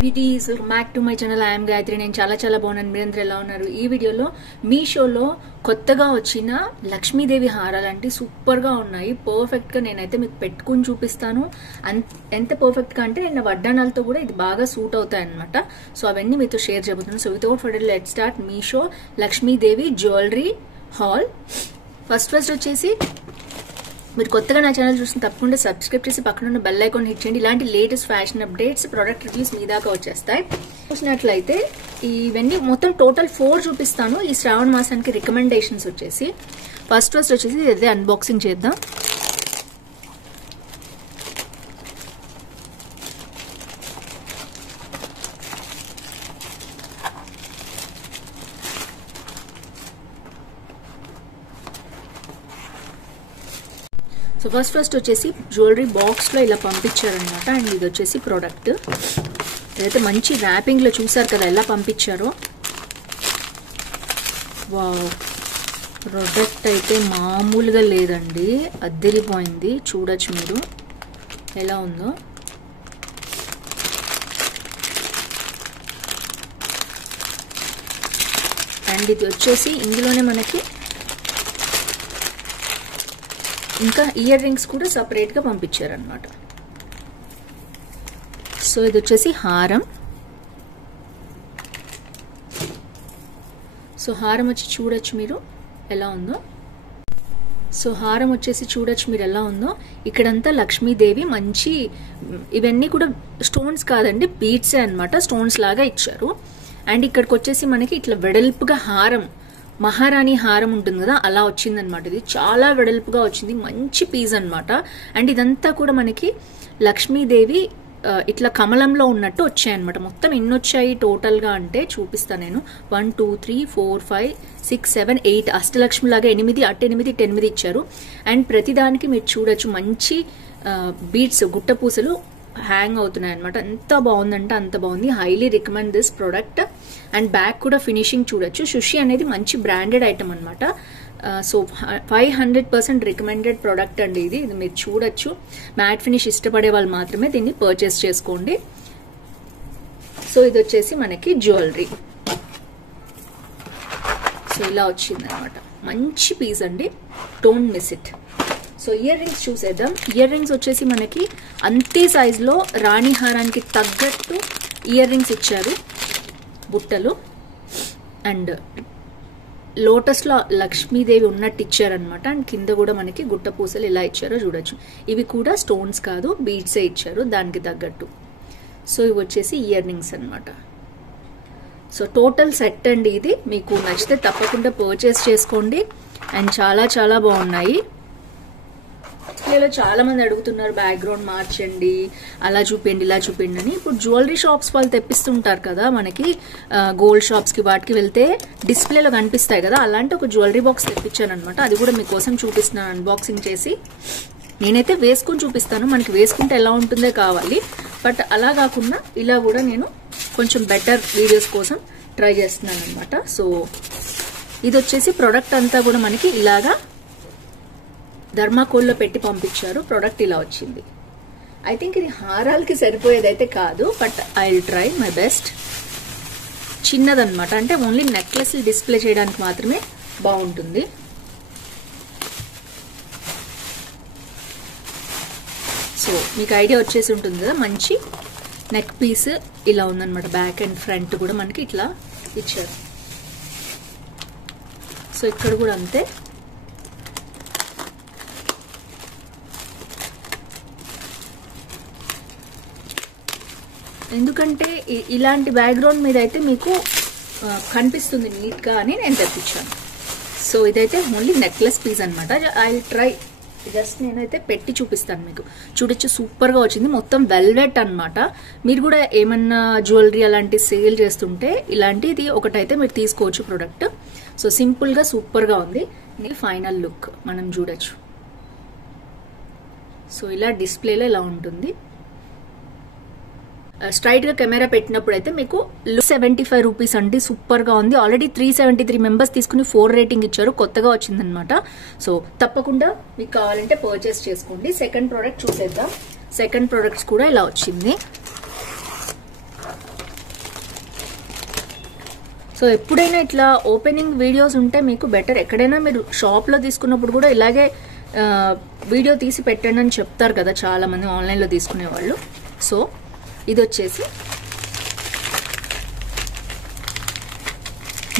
Back to my channel. I'm Gayatri. నేను చాలా బాగున్నాను. మీరందరూ ఎలా ఉన్నారు? ఈ వీడియోలో మీషోలో కొత్తగా వచ్చిన లక్ష్మీదేవి హారాలంటే సూపర్ గా ఉన్నాయి. పర్ఫెక్ట్ గా నేనైతే మీకు పెట్టుకుని చూపిస్తాను. ఎంత పర్ఫెక్ట్ గా అంటే నేను వడ్డానాలతో కూడా ఇది బాగా సూట్ అవుతాయి అనమాట. సో అవన్నీ మీతో షేర్ చేయబోతున్నాను. So without further let start Meesho Lakshmidevi jewellery hall. First వచ్చేసి మీరు కొత్తగా నా ఛానల్ చూసిన తప్పకుండా సబ్స్క్రైబ్ చేసి పక్కన ఉన్న బెల్ ఐకాన్ హిట్ చేయండి. ఇలాంటి latest fashion updates, product reviews మీ దాకా వచ్చేస్తాయి. చూసినట్లయితే ఇవన్నీ మొత్తం టోటల్ 4 చూపిస్తాను. ఈ శ్రావణ మాసానికి రికమెండేషన్స్ వచ్చేసి ఫస్ట్ వచ్చేసి ఇదే అన్బాక్సింగ్ చేద్దాం. సో ఫస్ట్ వచ్చేసి జ్యువెలరీ బాక్స్ లో ఇలా పంపించారనమాట. అండ్ ఇది వచ్చేసి ప్రోడక్ట్. ఇదైతే మంచి ర్యాపింగ్ లో చూసారు కదా ఎలా పంపించారో. వావ్, ప్రోడక్ట్ అయితే మామూలుగా లేదండి, అద్దరిపోయింది. చూడొచ్చు మీరు ఎలా ఉందో. అండ్ ఇది వచ్చేసి ఇందులోనే మనకి ఇంకా ఇయర్ రింగ్స్ కూడా సపరేట్ గా పంపించారనమాట. సో ఇది వచ్చేసి హారం. సో హారం వచ్చి చూడొచ్చు మీరు ఎలా ఉందో. సో హారం వచ్చేసి చూడొచ్చు మీరు ఎలా ఉందో. ఇక్కడంతా లక్ష్మీదేవి మంచి, ఇవన్నీ కూడా స్టోన్స్ కాదండి, బీడ్సే అనమాట. స్టోన్స్ లాగా ఇచ్చారు. అండ్ ఇక్కడికి వచ్చేసి మనకి ఇట్లా వెడల్పుగా హారం, మహారాణి హారం ఉంటుంది కదా, అలా వచ్చిందనమాట. ఇది చాలా వెడల్పుగా వచ్చింది, మంచి పీస్ అనమాట. అండ్ ఇదంతా కూడా మనకి లక్ష్మీదేవి ఇట్లా కమలంలో ఉన్నట్టు వచ్చాయన్నమాట. మొత్తం ఎన్ని వచ్చాయి టోటల్ గా అంటే చూపిస్తాను నేను. 1 2 3 4 5 6 7 8 అష్టలక్ష్మి లాగా 8 అటు 8 8 ఇచ్చారు. అండ్ ప్రతిదానికి మీరు చూడొచ్చు మంచి బీడ్స్, గుట్ట పూసలు హ్యాంగ్ అవుతున్నాయి అనమాట. ఎంత బాగుందంటే అంత బాగుంది. Highly recommend this product. And back కూడా ఫినిషింగ్ చూడొచ్చు. సుషి అనేది మంచి బ్రాండెడ్ ఐటమ్ అనమాట. సో 500% రికమెండెడ్ ప్రోడక్ట్ అండి ఇది. మీరు చూడొచ్చు. మ్యాట్ ఫినిష్ ఇష్టపడే వాళ్ళు మాత్రమే దీన్ని పర్చేస్ చేసుకోండి. సో ఇది వచ్చేసి మనకి జ్యువెలరీ. సో ఇలా వచ్చింది అనమాట. మంచి పీస్ అండి, don't miss it. So ear rings చూసేద్దాం. ఇయర్ రింగ్స్ వచ్చేసి మనకి అంతే సైజులో రాణి హారానికి తగ్గట్టు ఇయర్ రింగ్స్ ఇచ్చారు, బుట్టలు. అండ్ లోటస్ లో లక్ష్మీదేవి ఉన్నట్టు ఇచ్చారనమాట. అండ్ కింద కూడా మనకి గుట్ట పూసలు ఎలా ఇచ్చారో చూడొచ్చు. ఇవి కూడా స్టోన్స్ కాదు, బీడ్సే ఇచ్చారు దానికి తగ్గట్టు. సో ఇవి వచ్చేసి ఇయర్ రింగ్స్ అనమాట. సో టోటల్ సెట్ అండి ఇది. మీకు నచ్చితే తప్పకుండా పర్చేస్ చేసుకోండి. అండ్ చాలా బాగున్నాయి. చాలా మంది అడుగుతున్నారు బ్యాక్గ్రౌండ్ మార్చండి, అలా చూపించండి, ఇలా చూపించండి అని. ఇప్పుడు జ్యువెలరీ షాప్స్ వాళ్ళు తెప్పిస్తుంటారు కదా మనకి, గోల్డ్ షాప్స్ కి వాటికి వెళ్తే డిస్ప్లేలో కనిపిస్తాయి కదా, అలాంటి ఒక జ్యువెలరీ బాక్స్ తెప్పించాను అనమాట. అది కూడా మీకోసం చూపిస్తున్నాను అన్బాక్సింగ్ చేసి. నేనైతే వేసుకుని చూపిస్తాను, మనకి వేసుకుంటే ఎలా ఉంటుందో కావాలి. బట్ అలా కాకుండా ఇలా కూడా నేను కొంచెం బెటర్ వీడియోస్ కోసం ట్రై చేస్తున్నాను అనమాట. సో ఇది వచ్చేసి ప్రొడక్ట్ అంతా కూడా మనకి ఇలాగా ధర్మాకోల్లో పెట్టి పంపించారు. ప్రొడక్ట్ ఇలా వచ్చింది. ఐ థింక్ ఇది హారాలకి సరిపోయేదైతే కాదు, but I will try my best. చిన్నదన్నమాట, అంటే ఓన్లీ నెక్లెస్ డిస్ప్లే చేయడానికి మాత్రమే బాగుంటుంది. సో మీకు ఐడియా వచ్చేసి ఉంటుంది కదా, మంచి నెక్ పీస్ ఇలా ఉందన్నమాట. బ్యాక్ అండ్ ఫ్రంట్ కూడా మనకి ఇట్లా ఇచ్చారు. సో ఇక్కడ కూడా అంతే. ఎందుకంటే ఇలాంటి బ్యాక్గ్రౌండ్ మీద అయితే మీకు కనిపిస్తుంది నీట్ గా అని నేను తెప్పించాను. సో ఇదైతే ఓన్లీ నెక్లెస్ పీస్ అనమాట. ఐ విల్ ట్రై, జస్ట్ నేనైతే పెట్టి చూపిస్తాను మీకు. చూడొచ్చు, సూపర్ గా వచ్చింది. మొత్తం వెల్వెట్ అనమాట. మీరు కూడా ఏమన్నా జ్యువెలరీ అలాంటి సేల్ చేస్తుంటే ఇలాంటిది ఒకటైతే మీరు తీసుకోవచ్చు ప్రోడక్ట్. సో సింపుల్ గా సూపర్ గా ఉంది. ఫైనల్ లుక్ మనం చూడొచ్చు. సో ఇలా డిస్ప్లేలో ఇలా ఉంటుంది. స్ట్రైట్ గా కెమెరా పెట్టినప్పుడు అయితే మీకు 75 రూపీస్ అండి. సూపర్ గా ఉంది. ఆల్రెడీ 373 మెంబర్స్ తీసుకుని 4 రేటింగ్ ఇచ్చారు. కొత్తగా వచ్చిందనమాట. సో తప్పకుండా మీకు కావాలంటే పర్చేస్ చేసుకోండి. సెకండ్ ప్రోడక్ట్ చూసేద్దాం. సెకండ్ ప్రొడక్ట్స్ కూడా ఇలా వచ్చింది. సో ఎప్పుడైనా ఇట్లా ఓపెనింగ్ వీడియోస్ ఉంటే మీకు బెటర్. ఎక్కడైనా మీరు షాప్లో తీసుకున్నప్పుడు కూడా ఇలాగే వీడియో తీసి పెట్టండి అని చెప్తారు కదా చాలా మంది ఆన్లైన్లో తీసుకునే వాళ్ళు. సో ఇది వచ్చేసి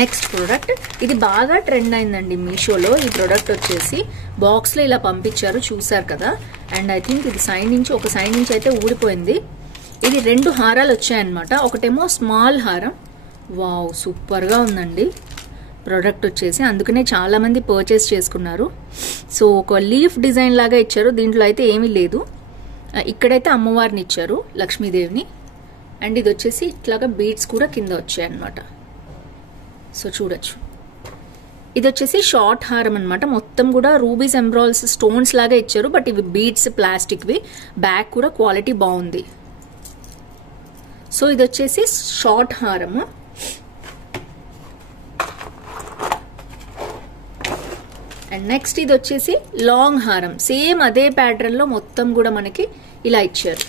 నెక్స్ట్ ప్రోడక్ట్. ఇది బాగా ట్రెండ్ అయిందండి మీషోలో. ఈ ప్రోడక్ట్ వచ్చేసి బాక్స్లో ఇలా పంపించారు, చూసారు కదా. అండ్ ఐ థింక్ ఇది ఒక సైడ్ నుంచి అయితే ఊడిపోయింది. ఇది 2 హారాలు వచ్చాయన్నమాట. ఒకటేమో స్మాల్ హారం. వావ్, సూపర్గా ఉందండి ప్రోడక్ట్ వచ్చేసి. అందుకనే చాలా మంది పర్చేస్ చేసుకున్నారు. సో ఒక లీఫ్ డిజైన్ లాగా ఇచ్చారు. దీంట్లో అయితే ఏమీ లేదు. ఇక్కడైతే అమ్మవారిని ఇచ్చారు, లక్ష్మీదేవిని. అండ్ ఇది వచ్చేసి ఇట్లాగా బీడ్స్ కూడా కింద వచ్చాయి అన్నమాట. సో చూడొచ్చు. ఇది వచ్చేసి షార్ట్ హారం అనమాట. మొత్తం కూడా రూబీస్ ఎంబ్రాయిల్స్ స్టోన్స్ లాగా ఇచ్చారు, బట్ ఇవి బీడ్స్ ప్లాస్టిక్వి. బ్యాక్ కూడా క్వాలిటీ బాగుంది. సో ఇది వచ్చేసి షార్ట్ హారము. అండ్ నెక్స్ట్ ఇది వచ్చేసి లాంగ్ హారం. సేమ్ అదే ప్యాటర్న్ లో మొత్తం కూడా మనకి ఇలా ఇచ్చారు.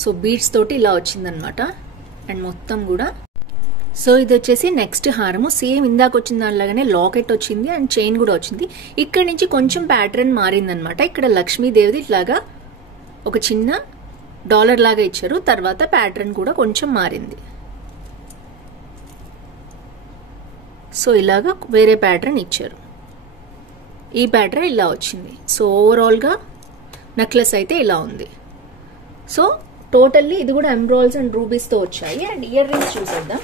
సో బీడ్స్ తోటి ఇలా వచ్చిందనమాట. అండ్ మొత్తం కూడా. సో ఇది వచ్చేసి నెక్స్ట్ హారము. సేమ్ ఇందాక వచ్చిన దానిలాగానే లాకెట్ వచ్చింది అండ్ చైన్ కూడా వచ్చింది. ఇక్కడ నుంచి కొంచెం ప్యాటర్న్ మారిందనమాట. ఇక్కడ లక్ష్మీదేవిది ఇట్లాగా ఒక చిన్న డాలర్ లాగా ఇచ్చారు. తర్వాత ప్యాటర్న్ కూడా కొంచెం మారింది. సో ఇలాగా వేరే ప్యాటర్న్ ఇచ్చారు. ఈ ప్యాటర్న్ ఇలా వచ్చింది. సో ఓవరాల్గా నెక్లెస్ అయితే ఇలా ఉంది. సో టోటల్లీ ఇది కూడా ఎంబ్రాయిల్స్ అండ్ రూబీస్తో వచ్చాయి. అండ్ ఇయర్ రింగ్స్ చూసేద్దాం.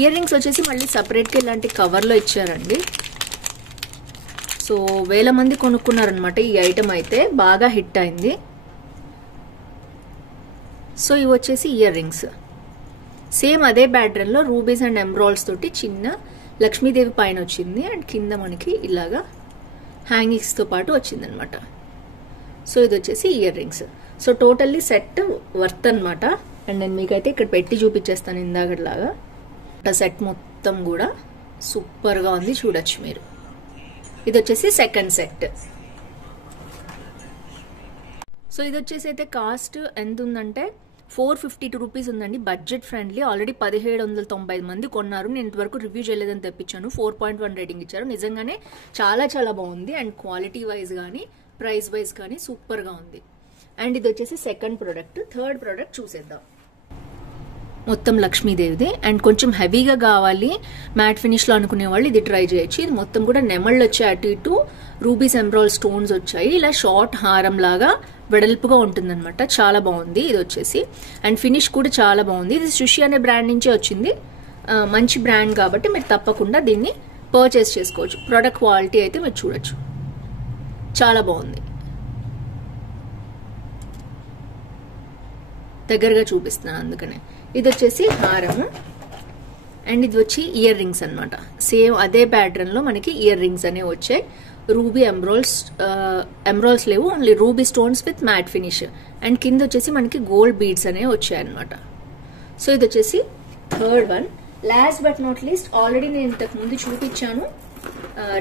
ఇయర్ రింగ్స్ వచ్చేసి మళ్ళీ సపరేట్గా ఇలాంటి కవర్లో ఇచ్చారండి. సో వేల మంది కొనుక్కున్నారనమాట ఈ ఐటమ్. అయితే బాగా హిట్ అయింది. సో ఇవి వచ్చేసి ఇయర్ రింగ్స్. సేమ్ అదే ప్యాటర్న్లో రూబీస్ అండ్ ఎంబ్రాయిల్స్ తోటి చిన్న లక్ష్మీదేవి పైన వచ్చింది. అండ్ కింద మనకి ఇలాగా హ్యాంగింగ్స్తో పాటు వచ్చిందనమాట. సో ఇది వచ్చేసి ear rings. So totally set worth అనమాట. అండ్ నేను మీకైతే ఇక్కడ పెట్టి చూపించేస్తాను ఇందాకలాగా. సెట్ మొత్తం కూడా సూపర్గా ఉంది, చూడొచ్చు మీరు. ఇది వచ్చేసి సెకండ్ సెట్. సో ఇది వచ్చేసి అయితే కాస్ట్ ఎంత ఉందంటే 452 రూపీస్ ఉందండి. Budget friendly. ఆల్రెడీ 1795 మంది కొన్నారు. నేను ఇంతవరకు రివ్యూ చేయలేదని తెప్పించాను. 4.1 రేటింగ్ ఇచ్చారు. నిజంగానే చాలా చాలా బాగుంది. అండ్ క్వాలిటీ వైజ్ కానీ ప్రైస్ వైజ్ కానీ సూపర్గా ఉంది. అండ్ ఇది వచ్చేసి సెకండ్ ప్రోడక్ట్. థర్డ్ ప్రోడక్ట్ చూసేద్దాం. మొత్తం లక్ష్మీదేవిది. అండ్ కొంచెం హెవీగా కావాలి మ్యాట్ ఫినిష్లో అనుకునే వాళ్ళు ఇది ట్రై చేయొచ్చు. ఇది మొత్తం కూడా నెమళ్ళు వచ్చాయి, అటు ఇటు రూబీస్ ఎంబ్రాయిల్ స్టోన్స్ వచ్చాయి. ఇలా షార్ట్ హారం లాగా వెడల్పుగా ఉంటుందన్నమాట. చాలా బాగుంది ఇది వచ్చేసి. అండ్ ఫినిష్ కూడా చాలా బాగుంది. ఇది సుషి అనే బ్రాండ్ నుంచే వచ్చింది. మంచి బ్రాండ్ కాబట్టి మీరు తప్పకుండా దీన్ని పర్చేస్ చేసుకోవచ్చు. ప్రోడక్ట్ క్వాలిటీ అయితే మీరు చూడొచ్చు, చాలా బాగుంది. దగ్గరగా చూపిస్తున్నాను అందుకనే. ఇది వచ్చేసి హారము. అండ్ ఇది వచ్చి ఇయర్ రింగ్స్ అనమాట. సేమ్ అదే ప్యాటర్న్లో మనకి ఇయర్ రింగ్స్ అనేవి వచ్చాయి. రూబీ ఎంబ్రాయిల్స్ లేవు, only ruby stones with mat finish. And కింద వచ్చేసి మనకి గోల్డ్ బీడ్స్ అనేవి వచ్చాయి అనమాట. సో ఇది వచ్చేసి third one. Last but not least, already నేను ఇంతకు ముందు చూపించాను.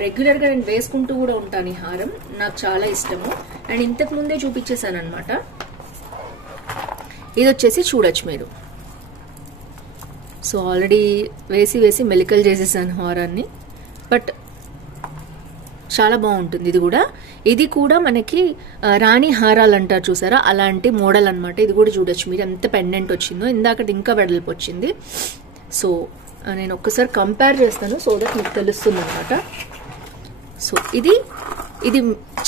రెగ్యులర్గా నేను వేసుకుంటూ కూడా ఉంటాను ఈ హారం. నాకు చాలా ఇష్టము. అండ్ ఇంతకు ముందే చూపించేశాను అనమాట. ఇది వచ్చేసి చూడొచ్చు మీరు. సో ఆల్రెడీ వేసి మెలికలు చేసేసాను హారాన్ని. బట్ చాలా బాగుంటుంది ఇది కూడా. ఇది కూడా మనకి రాణి హారాలు అంటారు చూసారా, అలాంటి మోడల్ అనమాట. ఇది కూడా చూడొచ్చు మీరు ఎంత పెండెంట్ వచ్చిందో. ఇందాకటి ఇంకా వెడల్పు వచ్చింది. సో నేను ఒక్కసారి కంపేర్ చేస్తాను సో దట్ మీకు తెలుస్తుంది అనమాట. సో ఇది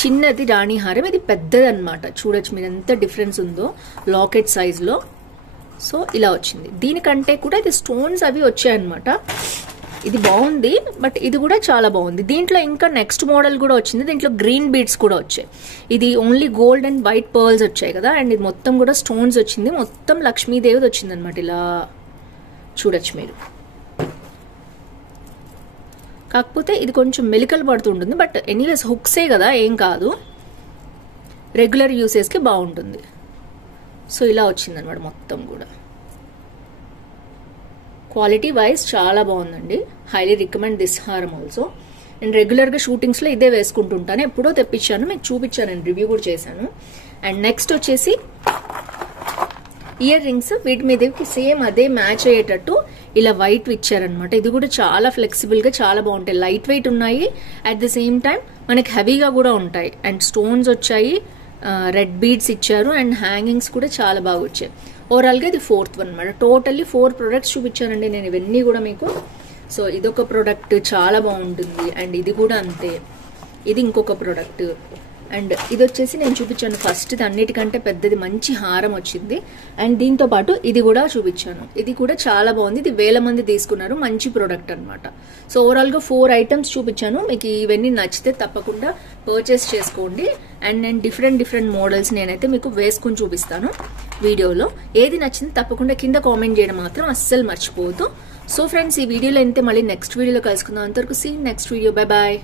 చిన్నది రాణి హారం, ఇది పెద్దది అనమాట. చూడొచ్చు మీరు ఎంత డిఫరెన్స్ ఉందో లాకెట్ సైజ్లో. సో ఇలా వచ్చింది. దీనికంటే కూడా ఇది స్టోన్స్ అవి వచ్చాయన్నమాట. ఇది బాగుంది, బట్ ఇది కూడా చాలా బాగుంది. దీంట్లో ఇంకా నెక్స్ట్ మోడల్ కూడా వచ్చింది. దీంట్లో గ్రీన్ బీడ్స్ కూడా వచ్చాయి. ఇది only gold and white pearls వచ్చాయి కదా. అండ్ ఇది మొత్తం కూడా స్టోన్స్ వచ్చింది. మొత్తం లక్ష్మీదేవిది వచ్చింది అనమాట. ఇలా చూడొచ్చు మీరు. కాకపోతే ఇది కొంచెం మెలికలు పడుతుంటుంది. బట్ ఎనీవేస్ హుక్సే కదా, ఏం కాదు. రెగ్యులర్ యూసేజ్కి బాగుంటుంది. సో ఇలా వచ్చిందనమాట మొత్తం కూడా. క్వాలిటీ వైజ్ చాలా బాగుందండి. హైలీ రికమెండ్ దిస్ హారం ఆల్సో. నేను రెగ్యులర్గా షూటింగ్స్లో ఇదే వేసుకుంటుంటాను. ఎప్పుడో తెప్పించాను, మీకు చూపించాను, నేను రివ్యూ కూడా చేశాను. అండ్ నెక్స్ట్ వచ్చేసి ఇయర్ రింగ్స్ వీటి మీదకి సేమ్ అదే మ్యాచ్ అయ్యేటట్టు ఇలా వైట్ ఇచ్చారనమాట. ఇది కూడా చాలా ఫ్లెక్సిబుల్ గా చాలా బాగుంటాయి, లైట్ వెయిట్ ఉన్నాయి, అట్ ద సేమ్ టైం మనకి హెవీగా కూడా ఉంటాయి. అండ్ స్టోన్స్ వచ్చాయి, రెడ్ బీడ్స్ ఇచ్చారు, అండ్ హ్యాంగింగ్స్ కూడా చాలా బాగా వచ్చాయి. ఓవరాల్ గా ఇది 4th వన్ అనమాట. టోటల్లీ 4 ప్రొడక్ట్స్ చూపించానండి నేను ఇవన్నీ కూడా మీకు. సో ఇదొక ప్రోడక్ట్ చాలా బాగుంటుంది, అండ్ ఇది కూడా అంతే. ఇది ఇంకొక ప్రోడక్ట్, అండ్ ఇది వచ్చేసి నేను చూపించాను ఫస్ట్ అన్నిటికంటే పెద్దది, మంచి హారం వచ్చింది. అండ్ దీంతో పాటు ఇది కూడా చూపించాను, ఇది కూడా చాలా బాగుంది. ఇది 1000 మంది తీసుకున్నారు, మంచి ప్రోడక్ట్ అనమాట. సో ఓవరాల్ గా 4 ఐటమ్స్ చూపించాను. మీకు ఇవన్నీ నచ్చితే తప్పకుండా పర్చేస్ చేసుకోండి. అండ్ నేను డిఫరెంట్ మోడల్స్ నేనైతే మీకు వేసుకుని చూపిస్తాను వీడియోలో. ఏది నచ్చింది తప్పకుండా కింద కామెంట్ చేయడం మాత్రం అస్సలు మర్చిపోవద్దు. సో ఫ్రెండ్స్, ఈ వీడియోలో అయితే మళ్ళీ నెక్స్ట్ వీడియోలో కలుసుకుందాం. అంతవరకు see next video, bye bye.